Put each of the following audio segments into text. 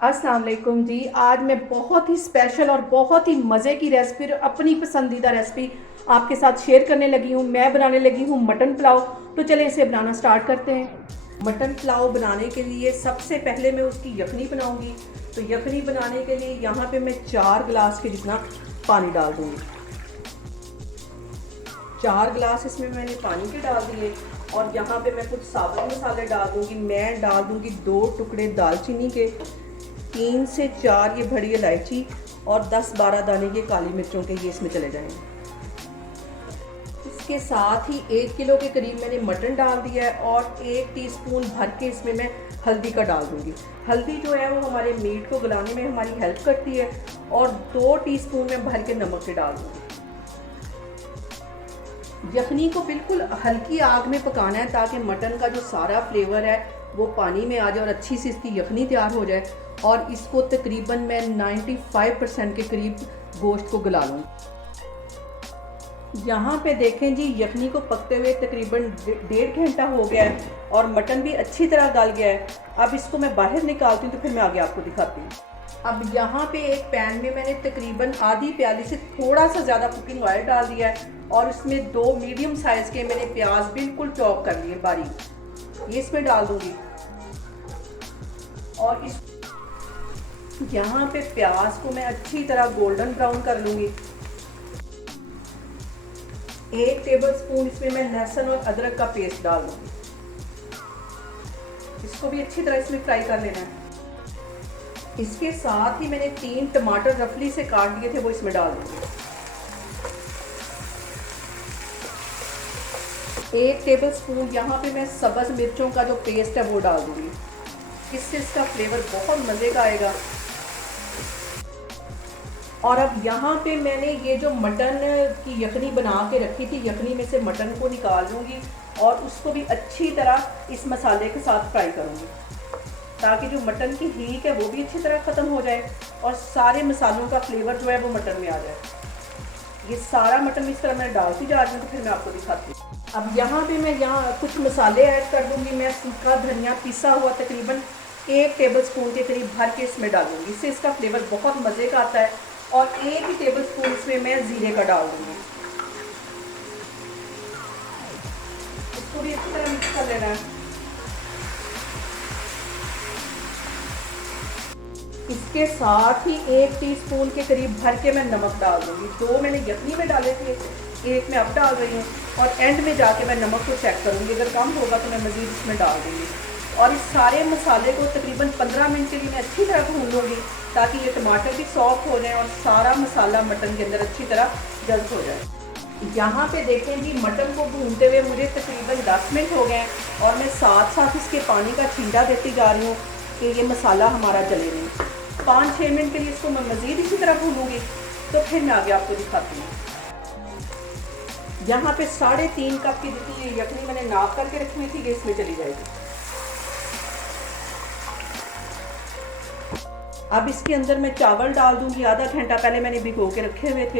अस्सलाम वालेकुम जी। आज मैं बहुत ही स्पेशल और बहुत ही मज़े की रेसिपी, अपनी पसंदीदा रेसिपी आपके साथ शेयर करने लगी हूँ। मैं बनाने लगी हूँ मटन पुलाव। तो चलें इसे बनाना स्टार्ट करते हैं। मटन पुलाव बनाने के लिए सबसे पहले मैं उसकी यखनी बनाऊंगी। तो यखनी बनाने के लिए यहाँ पे मैं 4 गिलास के जितना पानी डाल दूँगी। 4 गिलास इसमें मैंने पानी के डाल दिए और यहाँ पे मैं कुछ साबुत मसाले डाल दूँगी। मैं डाल दूँगी 2 टुकड़े दालचीनी के, 3 से 4 ये बड़ी इलायची और 10-12 दाने ये काली मिर्चों के, ये इसमें चले जाएंगे। इसके साथ ही 1 किलो के करीब मैंने मटन डाल दिया है और 1 टीस्पून भर के इसमें मैं हल्दी का डाल दूँगी। हल्दी जो है वो हमारे मीट को गलाने में हमारी हेल्प करती है। और 2 टीस्पून में भर के नमक के डाल दूँगी। यखनी को बिल्कुल हल्की आग में पकाना है ताकि मटन का जो सारा फ्लेवर है वो पानी में आ जाए और अच्छी सी इसकी यखनी तैयार हो जाए। और इसको तकरीबन मैं 95% के करीब गोश्त को गला लूँ। यहाँ पे देखें जी, यखनी को पकते हुए तकरीबन 1.5 घंटा हो गया है और मटन भी अच्छी तरह गल गया है। अब इसको मैं बाहर निकालती हूँ तो फिर मैं आगे आपको दिखाती हूँ। अब यहाँ पे एक पैन में मैंने तकरीबन आधी प्याली से थोड़ा सा ज़्यादा कुकिंग ऑयल डाल दिया है और इसमें 2 मीडियम साइज़ के मैंने प्याज बिल्कुल चॉप कर लिए बारीक, ये इसमें डाल दूँगी। और इस यहाँ पे प्याज को मैं अच्छी तरह गोल्डन ब्राउन कर लूँगी। 1 टेबलस्पून इसमें मैं लहसुन और अदरक का पेस्ट डाल दूँगी। इसको भी अच्छी तरह इसमें फ्राई कर लेना है। इसके साथ ही मैंने 3 टमाटर रफली से काट दिए थे, वो इसमें डाल दूँगी। 1 टेबलस्पून यहाँ पे मैं सब्ज़ मिर्चों का जो पेस्ट है वो डाल दूँगी। इससे इसका फ्लेवर बहुत मज़े का आएगा। और अब यहाँ पे मैंने ये जो मटन की यखनी बना के रखी थी, यखनी में से मटन को निकाल लूँगी और उसको भी अच्छी तरह इस मसाले के साथ फ्राई करूँगी ताकि जो मटन की हीट है वो भी अच्छी तरह ख़त्म हो जाए और सारे मसालों का फ्लेवर जो है वो मटन में आ जाए। ये सारा मटन इस तरह मैं डालती जा रही हूँ तो फिर मैं आपको दिखाती हूँ। अब यहाँ पे मैं कुछ मसाले ऐड कर दूँगी। मैं सूखा धनिया पिसा हुआ तकरीबन 1 टेबलस्पून के करीब भर के इसमें डालूँगी। इससे इसका फ्लेवर बहुत मज़े का आता है। और 1 ही टेबलस्पून इसमें मैं ज़ीरे का डाल दूँगी। इसको भी अच्छी तरह मिक्स कर लेना है। इसके साथ ही 1 टीस्पून के करीब भर के मैं नमक डाल दूँगी। 2 मैंने यखनी में डाले थे, 1 मैं अब डाल रही हूँ और एंड में जाके मैं नमक को चेक करूँगी। अगर कम होगा तो मैं मज़ीद इसमें डाल दूँगी। और इस सारे मसाले को तकरीबन 15 मिनट के लिए मैं अच्छी तरह भून लूँगी ताकि ये टमाटर भी सॉफ्ट हो जाए और सारा मसाला मटन के अंदर अच्छी तरह जल्द हो जाए। यहाँ पे देखें जी, मटन को भूनते हुए मुझे तकरीबन 10 मिनट हो गए और मैं साथ साथ इसके पानी का छींटा देती जा रही हूँ कि ये मसाला हमारा जले नहीं। 5-6 मिनट के लिए इसको मैं मज़ीद इसी तरह भूनूंगी तो फिर मैं आगे आपको दिखाती हूँ। यहाँ पे 3.5 कप की जितनी यखनी मैंने नाप करके रखी हुई थी ये इसमें चली जाएगी। अब इसके अंदर मैं चावल डाल दूंगी। आधा घंटा पहले मैंने भिगो के रखे हुए थे,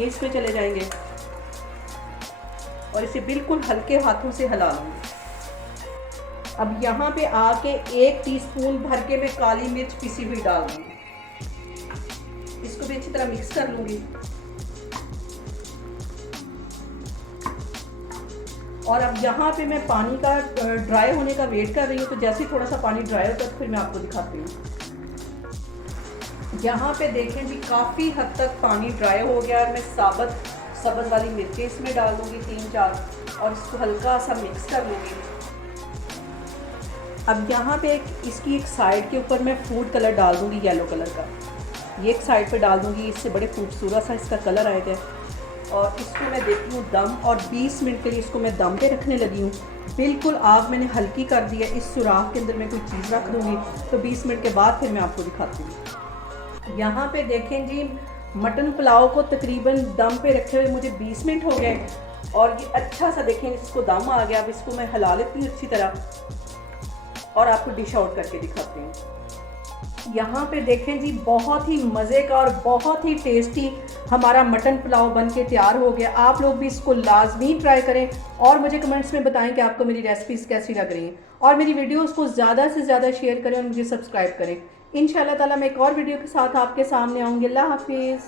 ये इसमें चले जाएंगे और इसे बिल्कुल हल्के हाथों से हिला लूँगी। अब यहाँ पे आके 1 टीस्पून भर के मैं काली मिर्च पिसी हुई डाल दूँगी। इसको भी अच्छी तरह मिक्स कर लूँगी। और अब यहाँ पे मैं पानी का ड्राई होने का वेट कर रही हूँ। तो जैसे ही थोड़ा सा पानी ड्राई होता है तो फिर मैं आपको दिखाती हूँ। यहाँ पे देखें जी, काफ़ी हद तक पानी ड्राई हो गया और मैं सब्ज़ वाली मिर्चें इसमें डाल दूँगी 3-4 और इसको हल्का सा मिक्स कर लूँगी। अब यहाँ पे इसकी एक साइड के ऊपर मैं फूड कलर डाल दूँगी, येलो कलर का। ये एक साइड पे डाल दूँगी, इससे बड़े खूबसूरत सा इसका कलर आएगा। और इसको मैं देती हूँ दम और 20 मिनट के लिए इसको मैं दम पे रखने लगी हूँ। बिल्कुल आग मैंने हल्की कर दी है। इस सुराख के अंदर मैं कोई चीज़ रख दूँगी तो 20 मिनट के बाद फिर मैं आपको दिखाती हूँ। यहाँ पे देखें जी, मटन पुलाव को तकरीबन दम पे रखे हुए मुझे 20 मिनट हो गए और ये अच्छा सा देखें इसको दम आ गया। अब इसको मैं हिला लेती हूँ अच्छी तरह और आपको डिश आउट करके दिखाती हूँ। यहाँ पे देखें जी, बहुत ही मज़े का और बहुत ही टेस्टी हमारा मटन पुलाव बन के तैयार हो गया। आप लोग भी इसको लाजमी ट्राई करें और मुझे कमेंट्स में बताएं कि आपको मेरी रेसिपीज़ कैसी लग रही हैं और मेरी वीडियोस को ज़्यादा से ज़्यादा शेयर करें और मुझे सब्सक्राइब करें। इंशाल्लाह ताला मैं एक और वीडियो के साथ आपके सामने आऊँगी। अल्लाह हाफिज़।